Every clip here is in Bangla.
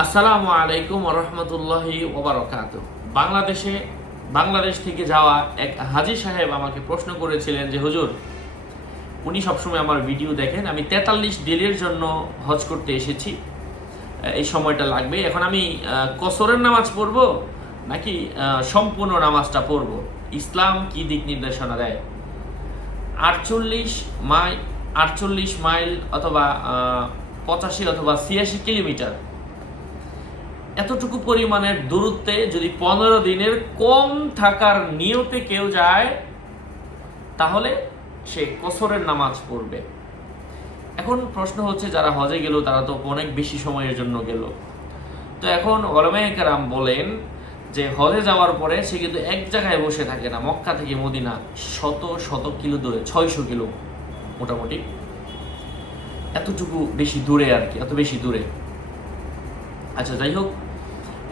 আসসালামু আলাইকুম ওয়া রাহমাতুল্লাহি ওয়া বারাকাতুহু। বাংলাদেশ থেকে যাওয়া এক হাজী সাহেব আমাকে প্রশ্ন করেছিলেন যে হুজুর, উনি সবসময় আমার ভিডিও দেখেন, আমি 43 দিনের জন্য হজ করতে এসেছি, এই সময়টা লাগবে, এখন আমি কসরের নামাজ পড়ব নাকি সম্পূর্ণ নামাজটা পড়ব, ইসলাম কি দিক নির্দেশনা দেয়? 48 মাইল অথবা 85 অথবা 86 কিলোমিটার এতটুকু পরিমাণের দূরত্বে যদি 15 দিনের কম থাকার নিয়তে কেউ যায়, তাহলে সে কসরের নামাজ পড়বে। এখন প্রশ্ন হচ্ছে, যারা হজে গেল তারা তো অনেক বেশি সময়ের জন্য গেল, তো এখন উলামায়ে কেরাম বলেন যে হজে যাওয়ার পরে সে কিন্তু এক জায়গায় বসে থাকে না। মক্কা থেকে মদিনা শত কিলো দূরে, 600 কিলো মোটামুটি, এতটুকু বেশি দূরে আর কি, এত বেশি দূরে। আচ্ছা, যাই হোক,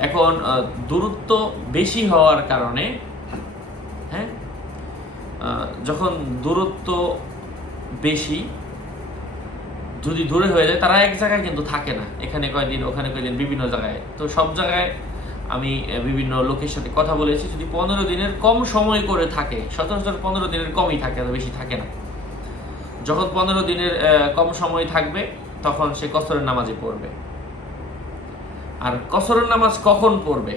এখন দূরত্ব বেশি হওয়ার কারণে, হ্যাঁ, যখন দূরত্ব বেশি যদি দূরে হয়ে যায়, তারা এক জায়গায় কিন্তু থাকে না, এখানে কয়দিন ওখানে কয়দিন, বিভিন্ন জায়গায়। তো সব জায়গায় আমি বিভিন্ন লোকের সাথে কথা বলেছি, যদি 15 দিনের কম সময় করে থাকে, সচরাচর 15 দিনের কমই থাকে, এত বেশি থাকে না। যখন 15 দিনের কম সময় থাকবে, তখন সে কসরের নামাজে পড়বে। আর কসরের নামাজ কখন পড়বে?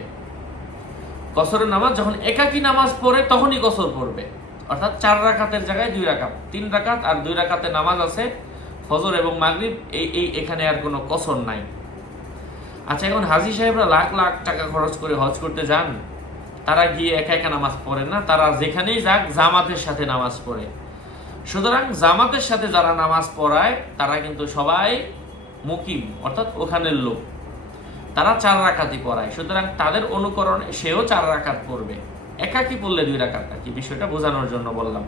কসরের নামাজ যখন একাকী নামাজ পড়ে তখনই কসর পড়বে, অর্থাৎ 4 রাকাতের জায়গায় 2 রাকাত, 3 রাকাত আর 2 রাকাতের নামাজ আছে ফজর এবং মাগরিব, এখানে আর কোনো কসর নাই। আচ্ছা, এখন হাজী সাহেবরা লাখ লাখ টাকা খরচ করে হজ করতে যান, তারা গিয়ে একা একা নামাজ পড়েন না, তারা যেখানেই যাক জামাতের সাথে নামাজ পড়ে। সুতরাং জামাতের সাথে যারা নামাজ পড়ায় তারা কিন্তু সবাই মুকিম, অর্থাৎ ওখানের লোক, তারা 4 রাকাতই পড়ায়। সুতরাং তাদের অনুকরণে সেও 4 রাকাত পড়বে, একাকি পড়লে 2 রাকাত। আর কি, বিষয়টা বোঝানোর জন্য বললাম।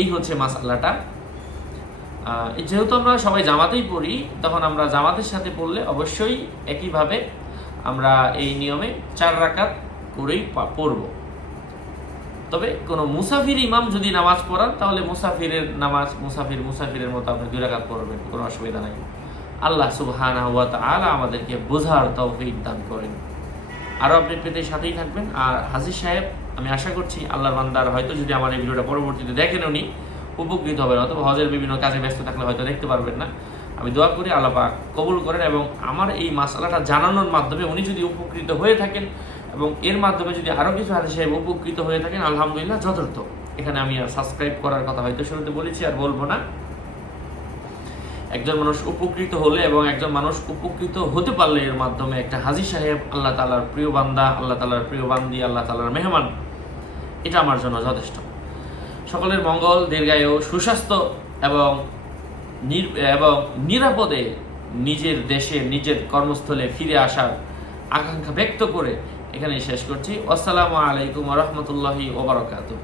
এই হচ্ছে মাসালাটা। যেহেতু আমরা সবাই জামাতেই পড়ি, তখন আমরা জামাতের সাথে পড়লে অবশ্যই একইভাবে আমরা এই নিয়মে 4 রাকাত করেই পড়ব। তবে কোনো মুসাফির ইমাম যদি নামাজ পড়ান, তাহলে মুসাফিরের নামাজ মুসাফিরের মতো আপনি 2 রাকাত পড়বেন, কোনো অসুবিধা নাই। আল্লাহ সুবহানাহু ওয়া তাআলা আমাদেরকে বোঝার তৌফিক দান করেন। আরও আপডেট পেতে সাথেই থাকবেন। আর হাজী সাহেব, আমি আশা করছি আল্লাহর বান্দার হয়তো যদি আমার এই ভিডিওটা পরবর্তীতে দেখেন, উনি উপকৃত হবেন, অথবা হজের বিভিন্ন কাজে ব্যস্ত থাকলে হয়তো দেখতে পারবেন না। আমি দোয়া করি আল্লাহ পাক কবুল করেন, এবং আমার এই মাসালাটা জানানোর মাধ্যমে উনি যদি উপকৃত হয়ে থাকেন, এবং এর মাধ্যমে যদি আরও কিছু হাজী সাহেব উপকৃত হয়ে থাকেন, আলহামদুলিল্লাহ, যথার্থ। এখানে আমি আর সাবস্ক্রাইব করার কথা হয়তো শুরুতে বলেছি, আর বলবো না। একজন মানুষ উপকৃত হলে এবং একজন মানুষ উপকৃত হতে পারলে, এর মাধ্যমে একটা হাজী সাহেব আল্লাহ তাআলার প্রিয় বান্দা, আল্লাহ তাআলার প্রিয় বান্দি, আল্লাহ তাআলার মেহমান, এটা আমার জন্য যথেষ্ট। সকলের মঙ্গল, দীর্ঘায়ু, সুস্বাস্থ্য এবং নিরাপদে নিজের দেশে, নিজের কর্মস্থলে ফিরে আসার আকাঙ্ক্ষা ব্যক্ত করে এখানেই শেষ করছি। আসসালামু আলাইকুম ওয়া রাহমাতুল্লাহি ওয়া বারাকাতুহু।